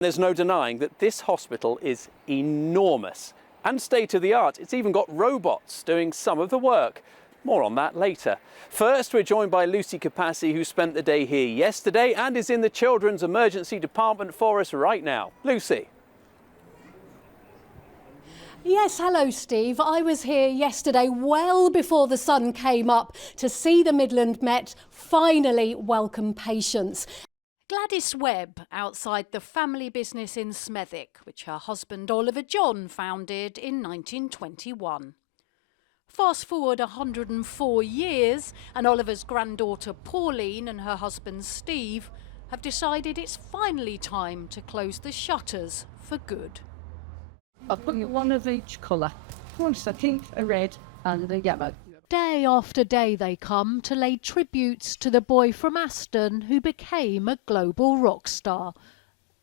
There's no denying that this hospital is enormous and state-of-the-art. It's even got robots doing some of the work. More on that later. First, we're joined by Lucy Kapasi, who spent the day here yesterday and is in the Children's Emergency Department for us right now. Lucy. Yes, hello Steve. I was here yesterday well before the sun came up to see the Midland Met finally welcome patients. Gladys Webb outside the family business in Smethwick, which her husband Oliver John founded in 1921. Fast forward 104 years and Oliver's granddaughter Pauline and her husband Steve have decided it's finally time to close the shutters for good. I'll put you one of each colour. One's a pink, a red and a yellow. Day after day they come to lay tributes to the boy from Aston who became a global rock star.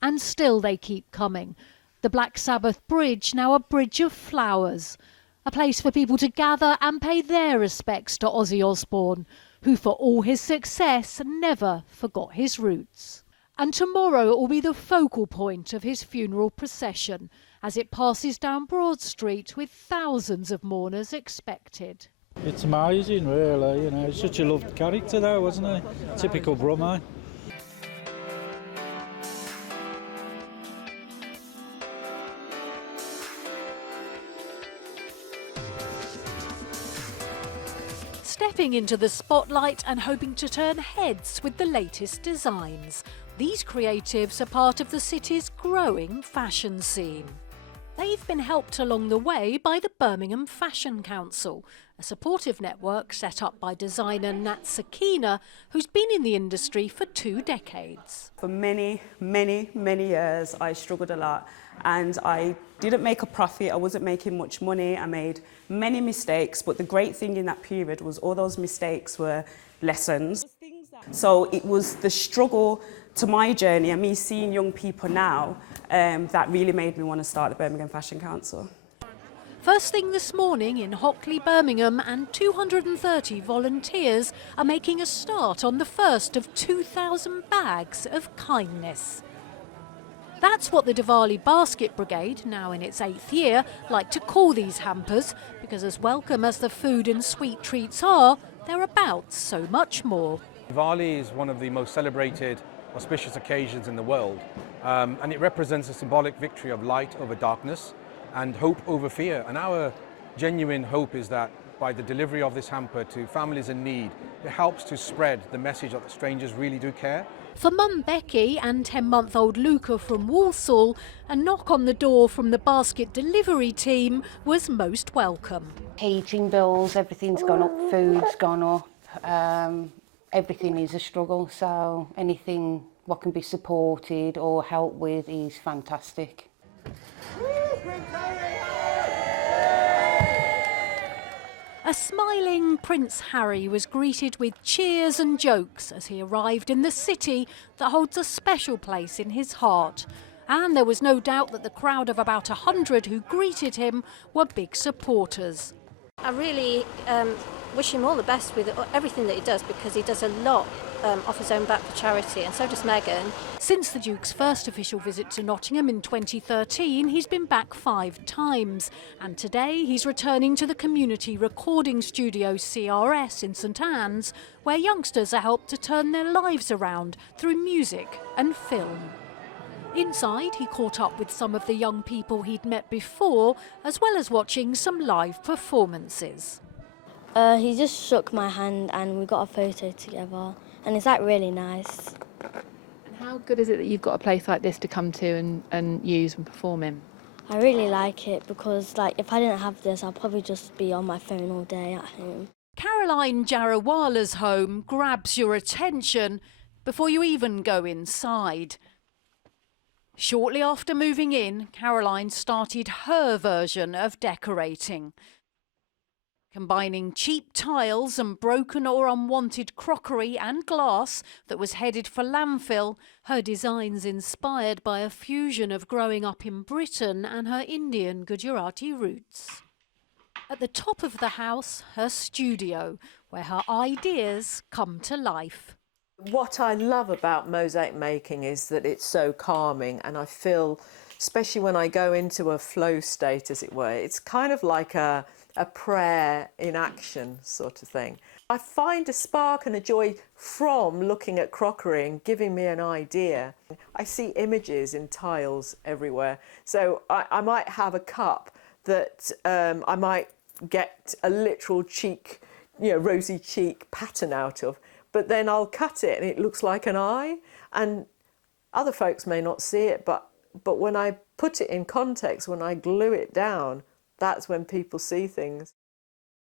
And still they keep coming. The Black Sabbath Bridge, now a bridge of flowers. A place for people to gather and pay their respects to Ozzy Osbourne, who for all his success never forgot his roots. And tomorrow it will be the focal point of his funeral procession as it passes down Broad Street with thousands of mourners expected. It's amazing, really, you know, he's such a loved character though, wasn't he? Typical Brummie. Stepping into the spotlight and hoping to turn heads with the latest designs. These creatives are part of the city's growing fashion scene. They've been helped along the way by the Birmingham Fashion Council, a supportive network set up by designer Nat Sakina, who's been in the industry for 2 decades. For many years, I struggled a lot and I didn't make a profit. I wasn't making much money. I made many mistakes, but the great thing in that period was all those mistakes were lessons. So it was the struggle to my journey and me seeing young people now that really made me want to start the Birmingham Fashion Council. First thing this morning in Hockley, Birmingham, and 230 volunteers are making a start on the first of 2,000 bags of kindness. That's what the Diwali Basket Brigade, now in its 8th year, like to call these hampers, because as welcome as the food and sweet treats are, they're about so much more. Diwali is one of the most celebrated, auspicious occasions in the world, and it represents a symbolic victory of light over darkness and hope over fear. And our genuine hope is that by the delivery of this hamper to families in need, it helps to spread the message that the strangers really do care. For Mum Becky and 10-month-old Luca from Walsall, a knock on the door from the basket delivery team was most welcome. Heating bills, everything's gone up, food's gone up, everything is a struggle, so anything what can be supported or helped with is fantastic. A smiling Prince Harry was greeted with cheers and jokes as he arrived in the city that holds a special place in his heart. And there was no doubt that the crowd of about 100 who greeted him were big supporters. I really wish him all the best with everything that he does, because he does a lot off his own back for charity, and so does Meghan. Since the Duke's first official visit to Nottingham in 2013, he's been back 5 times. And today he's returning to the community recording studio CRS in St Anne's, where youngsters are helped to turn their lives around through music and film. Inside, he caught up with some of the young people he'd met before, as well as watching some live performances. He just shook my hand and we got a photo together, and it's like really nice. And how good is it that you've got a place like this to come to and use and perform in? I really like it because, like, if I didn't have this, I'd probably just be on my phone all day at home. Caroline Jarawala's home grabs your attention before you even go inside. Shortly after moving in, Caroline started her version of decorating. Combining cheap tiles and broken or unwanted crockery and glass that was headed for landfill, her designs inspired by a fusion of growing up in Britain and her Indian Gujarati roots. At the top of the house, her studio, where her ideas come to life. What I love about mosaic making is that it's so calming, and I feel, especially when I go into a flow state, as it were, it's kind of like a prayer in action sort of thing. I find a spark and a joy from looking at crockery and giving me an idea. I see images in tiles everywhere, so I might have a cup that I might get a literal cheek, rosy cheek pattern out of, but then I'll cut it and it looks like an eye, and other folks may not see it, but when I put it in context, when I glue it down, that's when people see things.